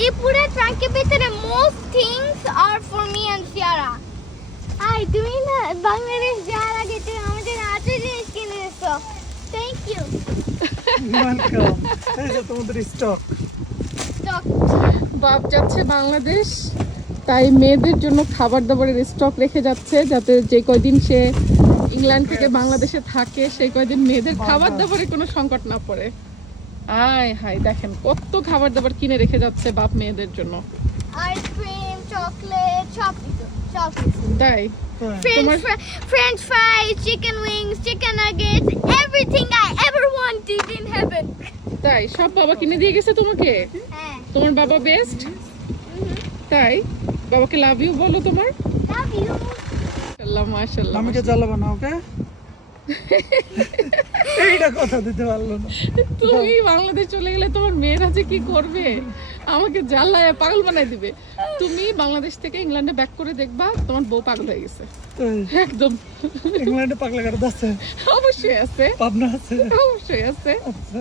এই পুরো ট্রাঙ্কের ভিতরে most things are for me and সিয়ারা আই তুমি না বাংলাদেশ যাওয়ার আগে তুমি আমাদের এত জিনিস কিনে এসো থ্যাংক ইউ ওয়েলকাম এই যে তোমাদের স্টক বাপ যাচ্ছে বাংলাদেশ তাই মেয়েদের জন্য খাবার দাবারের স্টক রেখে যাচ্ছে যাতে যে কয়দিন সে ইংল্যান্ড থেকে বাংলাদেশে থাকে সেই কয়দিন মেয়েদের খাবার দাবারে কোনো সংকট না পড়ে। আয় হাই দেখেন কত খাবার দাবার কিনে রেখে যাচ্ছে বাপ মেয়েদের জন্য। আইসক্রিম চকলেট সব কিছু সব কিছু। তাই? French, তোমার- French fries, chicken wings, chicken nuggets, everything I ever wanted in heaven. তাই? সব বাবা কিনে দিয়ে গেছে তোমাকে? হ্যাঁ। তোমার বাবা বেস্ট তাই? বাবাকে লাভ ইউ বলো তোমার। Love you. মাশাল্লাহ মাশাল্লাহ আমাকে জ্বালাবো না ওকে? এইটা কথা দিতে পারল না। তুমি বাংলাদেশ চলে গেলে তোমার মেয়েরা যে কি করবে? আমাকে জ্বালায় পাগল বানাই দিবে। তুমি বাংলাদেশ থেকে ইংল্যান্ডে ব্যাক করে দেখবা তোমার বউ পাগল হয়ে গেছে। একদম। ইংল্যান্ডে পাগলা কাটা আছে? অবশ্যই আছে। পাবনা আছে? অবশ্যই আছে। আচ্ছা।